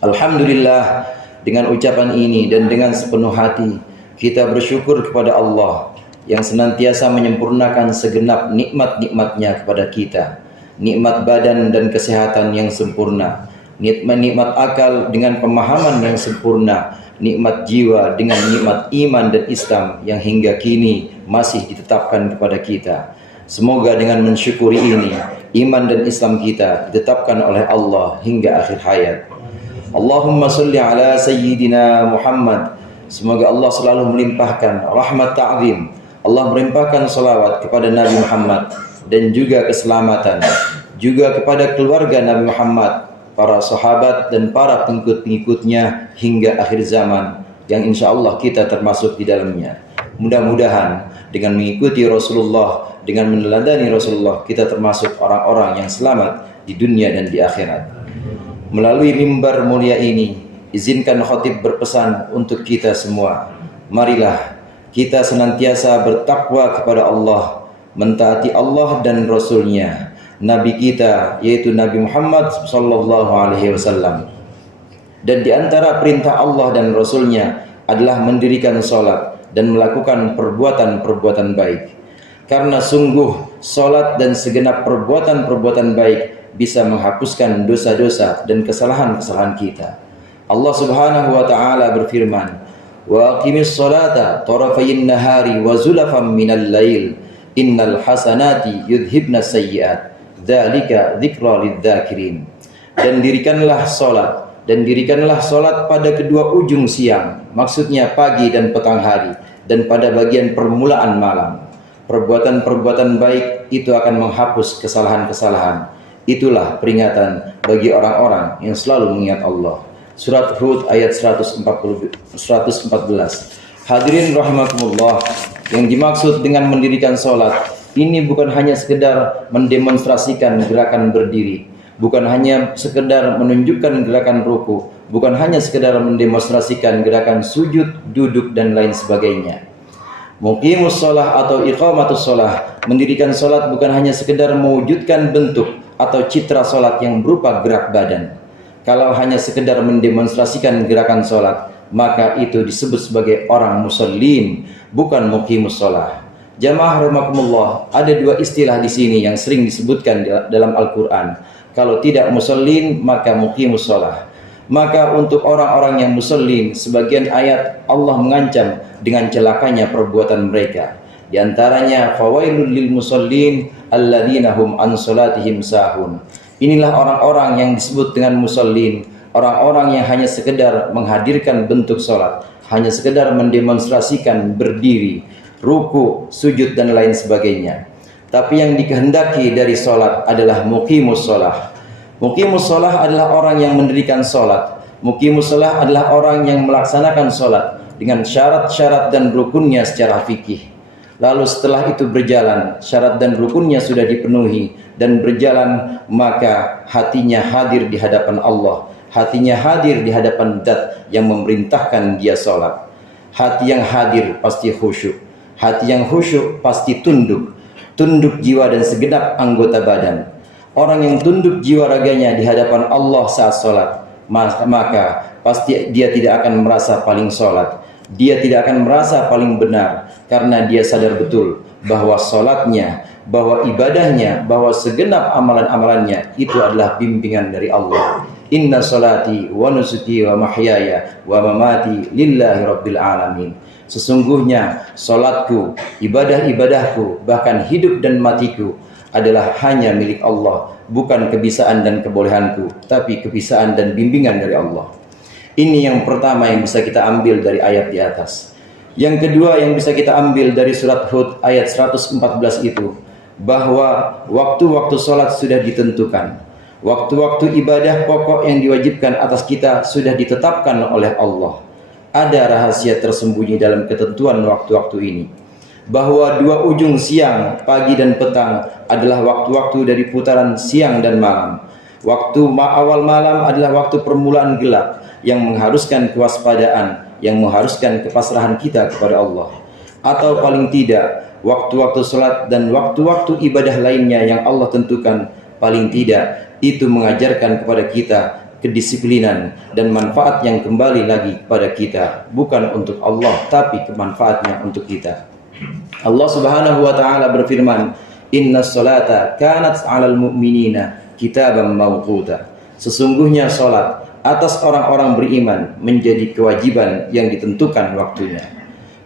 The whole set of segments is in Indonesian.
Alhamdulillah, dengan ucapan ini dan dengan sepenuh hati kita bersyukur kepada Allah yang senantiasa menyempurnakan segenap nikmat-nikmatnya kepada kita. Nikmat badan dan kesehatan yang sempurna, nikmat akal dengan pemahaman yang sempurna, nikmat jiwa dengan nikmat iman dan Islam yang hingga kini masih ditetapkan kepada kita. Semoga dengan mensyukuri ini, iman dan Islam kita ditetapkan oleh Allah hingga akhir hayat. Allahumma salli ala Sayyidina Muhammad. Semoga Allah selalu melimpahkan rahmat ta'zim, Allah melimpahkan salawat kepada Nabi Muhammad dan juga keselamatan juga kepada keluarga Nabi Muhammad, para sahabat dan para pengikut-pengikutnya hingga akhir zaman yang insya Allah kita termasuk di dalamnya. Mudah-mudahan dengan mengikuti Rasulullah, dengan meneladani Rasulullah, kita termasuk orang-orang yang selamat di dunia dan di akhirat. Melalui mimbar mulia ini, izinkan khatib berpesan untuk kita semua. Marilah kita senantiasa bertakwa kepada Allah, mentaati Allah dan Rasul-Nya, Nabi kita yaitu Nabi Muhammad sallallahu alaihi wasallam. Dan di antara perintah Allah dan Rasul-Nya adalah mendirikan salat dan melakukan perbuatan-perbuatan baik. Karena sungguh salat dan segenap perbuatan-perbuatan baik bisa menghapuskan dosa-dosa dan kesalahan-kesalahan kita. Allah Subhanahu wa taala berfirman, "Wa aqimis salata tarafayin nahari wa zulafan minal lail, innal hasanati yudhibnas sayyi'at, dzalika dzikra lidzakirin." Dan dirikanlah salat pada kedua ujung siang, maksudnya pagi dan petang hari, dan pada bagian permulaan malam. Perbuatan-perbuatan baik itu akan menghapus kesalahan-kesalahan. Itulah peringatan bagi orang-orang yang selalu mengingat Allah. Surat Hud ayat 114. Hadirin rahimakumullah, yang dimaksud dengan mendirikan salat ini bukan hanya sekedar mendemonstrasikan gerakan berdiri, bukan hanya sekedar menunjukkan gerakan ruku, bukan hanya sekedar mendemonstrasikan gerakan sujud, duduk dan lain sebagainya. Muqimus shalah atau iqamatus shalah, mendirikan salat bukan hanya sekedar mewujudkan bentuk atau citra salat yang berupa gerak badan. Kalau hanya sekedar mendemonstrasikan gerakan salat, maka itu disebut sebagai orang musallin, bukan muqimus shalah. Jamaah rahimakumullah, ada dua istilah di sini yang sering disebutkan dalam Al-Qur'an. Kalau tidak musallin, maka muqimus shalah. Maka untuk orang-orang yang musallin, sebagian ayat Allah mengancam dengan celakanya perbuatan mereka. Di antaranya fawailul lil musallin alladzina hum an salatihim sahun. Inilah orang-orang yang disebut dengan musallin, orang-orang yang hanya sekedar menghadirkan bentuk salat, hanya sekedar mendemonstrasikan berdiri, ruku, sujud dan lain sebagainya. Tapi yang dikehendaki dari salat adalah muqimus shalah. Muqimus shalah adalah orang yang mendirikan salat. Muqimus shalah adalah orang yang melaksanakan salat dengan syarat-syarat dan rukunnya secara fikih. Lalu setelah itu berjalan, syarat dan rukunnya sudah dipenuhi dan berjalan, maka hatinya hadir di hadapan Allah, hatinya hadir di hadapan Zat yang memerintahkan dia salat. Hati yang hadir pasti khusyuk, hati yang khusyuk pasti tunduk jiwa dan segenap anggota badan. Orang yang tunduk jiwa raganya di hadapan Allah saat salat, maka pasti dia tidak akan merasa paling salat. Dia tidak akan merasa paling benar, karena dia sadar betul bahwa salatnya, bahwa ibadahnya, bahwa segenap amalan-amalannya itu adalah bimbingan dari Allah. Inna salati wa nusuki wa mahyaya wa mamati lillahi rabbil alamin. Sesungguhnya salatku, ibadah-ibadahku, bahkan hidup dan matiku adalah hanya milik Allah, bukan kebisaan dan kebolehanku, tapi kebisaan dan bimbingan dari Allah. Ini yang pertama yang bisa kita ambil dari ayat di atas. Yang kedua yang bisa kita ambil dari surat Hud ayat 114 itu, bahwa waktu-waktu salat sudah ditentukan. Waktu-waktu ibadah pokok yang diwajibkan atas kita sudah ditetapkan oleh Allah. Ada rahasia tersembunyi dalam ketentuan waktu-waktu ini, bahwa dua ujung siang, pagi dan petang adalah waktu-waktu dari putaran siang dan malam. Waktu awal malam adalah waktu permulaan gelap yang mengharuskan kewaspadaan, yang mengharuskan kepasrahan kita kepada Allah. Atau paling tidak, waktu-waktu salat dan waktu-waktu ibadah lainnya yang Allah tentukan, paling tidak itu mengajarkan kepada kita kedisiplinan dan manfaat yang kembali lagi kepada kita, bukan untuk Allah tapi kemanfaatnya untuk kita. Allah Subhanahu wa taala berfirman, "Innas salata kanat 'alal mu'minina kitaban mawquta." Sesungguhnya salat atas orang-orang beriman menjadi kewajiban yang ditentukan waktunya.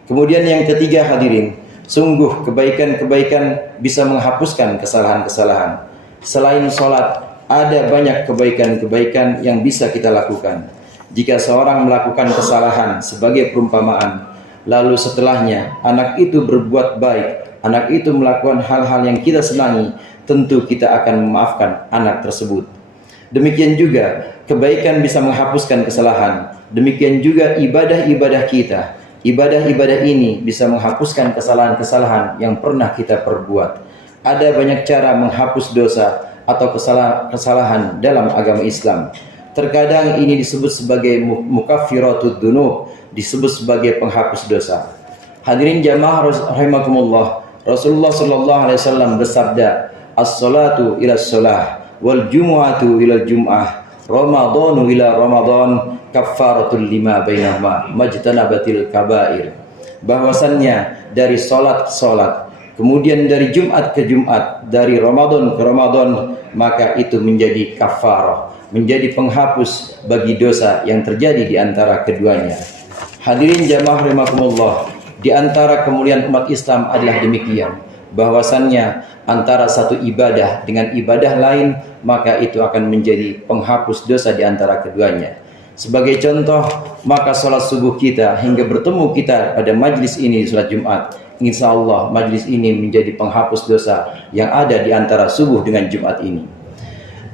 Kemudian yang ketiga hadirin, sungguh kebaikan-kebaikan bisa menghapuskan kesalahan-kesalahan. Selain salat, ada banyak kebaikan-kebaikan yang bisa kita lakukan. Jika seorang melakukan kesalahan sebagai perumpamaan, lalu setelahnya anak itu berbuat baik, anak itu melakukan hal-hal yang kita senangi, tentu kita akan memaafkan anak tersebut. Demikian juga kebaikan bisa menghapuskan kesalahan. Demikian juga ibadah-ibadah kita. Ibadah-ibadah ini bisa menghapuskan kesalahan-kesalahan yang pernah kita perbuat. Ada banyak cara menghapus dosa atau kesalahan dalam agama Islam. Terkadang ini disebut sebagai mukaffiratud dzunub, disebut sebagai penghapus dosa. Hadirin jamaah rahimakumullah, Rasulullah sallallahu alaihi wasallam bersabda, "As-salatu ila shalah wal jumu'atu ila jum'ah, Ramadhanu ila Ramadhan, kaffaratul lima bainahuma, majtanabatil kabair." Bahwasannya dari salat ke salat, kemudian dari Jumat ke Jumat, dari Ramadan ke Ramadan, maka itu menjadi kafarah, menjadi penghapus bagi dosa yang terjadi di antara keduanya. Hadirin jamaah rahimakumullah, di antara kemuliaan umat Islam adalah demikian, bahwasannya antara satu ibadah dengan ibadah lain, maka itu akan menjadi penghapus dosa di antara keduanya. Sebagai contoh, maka sholat subuh kita hingga bertemu kita pada majlis ini di sholat Jumat, insya Allah majlis ini menjadi penghapus dosa yang ada di antara subuh dengan Jumat ini.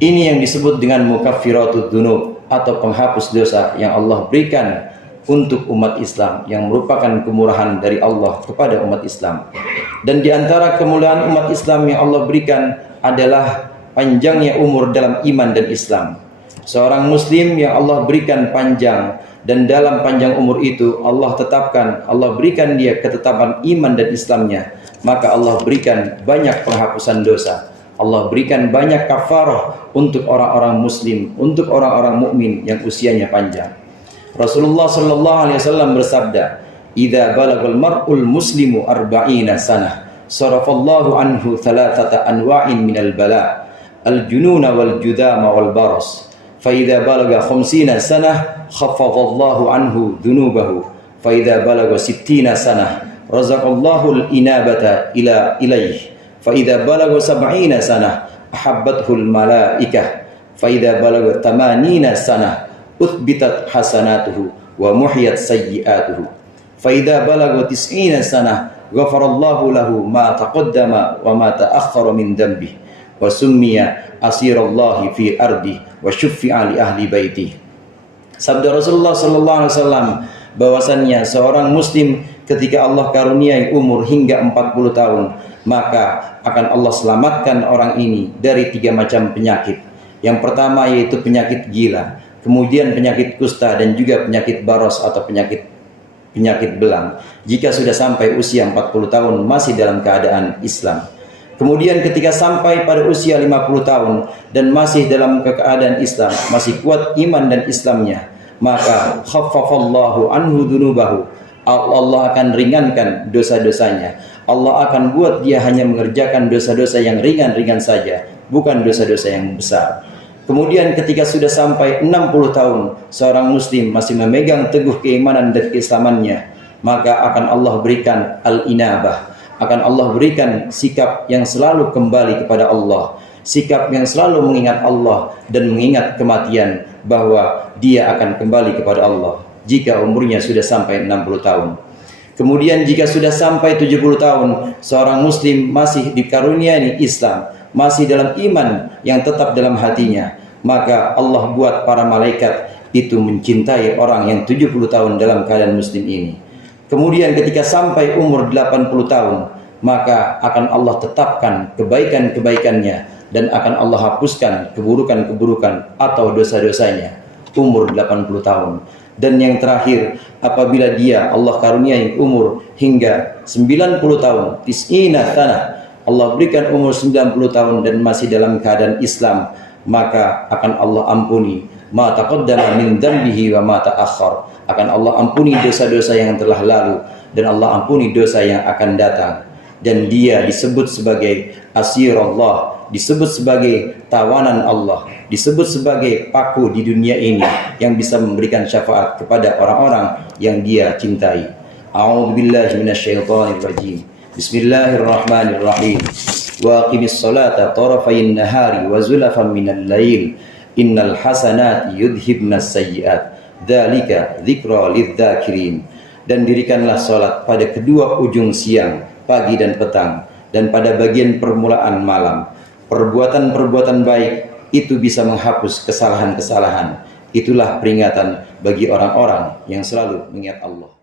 Ini yang disebut dengan mukaffiratud dzunub atau penghapus dosa yang Allah berikan untuk umat Islam, yang merupakan kemurahan dari Allah kepada umat Islam. Dan di antara kemuliaan umat Islam yang Allah berikan adalah panjangnya umur dalam iman dan Islam. Seorang muslim yang Allah berikan panjang, dan dalam panjang umur itu Allah tetapkan, Allah berikan dia ketetapan iman dan Islamnya, maka Allah berikan banyak penghapusan dosa. Allah berikan banyak kafarah untuk orang-orang muslim, untuk orang-orang mukmin yang usianya panjang. Rasulullah sallallahu alaihi wasallam bersabda, "Idza balagal mar'ul muslimu arba'ina sanah, sarafallahu anhu thalathata anwa'in minal bala, al-jununa wal judama wal baras. Fa idza balaga khamsina sanah, khaffadallahu anhu dhunubahu. Fa idza balaga sittina sanah, razaqallahu al-inabata ilayhi. Fa idza balaga sab'ina sanah, ahabbathu al-malaikah. Fa idza balaga tamanina sanah, uthbitat hasanatuhu wa muhiyat sayyi'atuhu. Fa idza balagha 90 sanah, ghafarallahu lahu ma taqaddama wa ma ta'akhkhara min dhanbihi wa summiya asirallahi fi ardi wa syuffi'a li ahli baiti." Sabda Rasulullah sallallahu alaihi wasallam bahwasannya seorang muslim ketika Allah karuniai umur hingga 40 tahun, maka akan Allah selamatkan orang ini dari 3 macam penyakit. Yang pertama yaitu penyakit gila, kemudian penyakit kusta, dan juga penyakit baros atau penyakit belang jika sudah sampai usia 40 tahun masih dalam keadaan Islam. Kemudian ketika sampai pada usia 50 tahun dan masih dalam keadaan Islam, masih kuat iman dan Islamnya, maka khaffafallahu anhu dhunubahu, Allah akan ringankan dosa-dosanya. Allah akan buat dia hanya mengerjakan dosa-dosa yang ringan-ringan saja, bukan dosa-dosa yang besar. Kemudian ketika sudah sampai 60 tahun, seorang muslim masih memegang teguh keimanan dan keislamannya, maka akan Allah berikan al-inabah, akan Allah berikan sikap yang selalu kembali kepada Allah, sikap yang selalu mengingat Allah dan mengingat kematian, bahwa dia akan kembali kepada Allah jika umurnya sudah sampai 60 tahun. Kemudian jika sudah sampai 70 tahun, seorang muslim masih dikaruniai Islam, masih dalam iman yang tetap dalam hatinya, maka Allah buat para malaikat itu mencintai orang yang 70 tahun dalam keadaan muslim ini. Kemudian ketika sampai umur 80 tahun, maka akan Allah tetapkan kebaikan-kebaikannya dan akan Allah hapuskan keburukan-keburukan atau dosa-dosanya umur 80 tahun. Dan yang terakhir, apabila dia Allah karuniai umur hingga 90 tahun, tis'ina tanah, Allah berikan umur 90 tahun dan masih dalam keadaan Islam, maka akan Allah ampuni ma taqaddama min dzambihi wa ma ta'akhkhar. Akan Allah ampuni dosa-dosa yang telah lalu dan Allah ampuni dosa yang akan datang. Dan dia disebut sebagai asirullah, disebut sebagai tawanan Allah, disebut sebagai paku di dunia ini yang bisa memberikan syafaat kepada orang-orang yang dia cintai. A'udzubillahi minasyaitonirrajim. Bismillahirrahmanirrahim. Wa aqimis salata tarafayn nahari wa zulafan minal lail. Innal hasanati yudhibnas sayyi'at. Dzalika dzikra lidzakirin. Dan dirikanlah salat pada kedua ujung siang, pagi dan petang, dan pada bagian permulaan malam. Perbuatan-perbuatan baik itu bisa menghapus kesalahan-kesalahan. Itulah peringatan bagi orang-orang yang selalu mengingat Allah.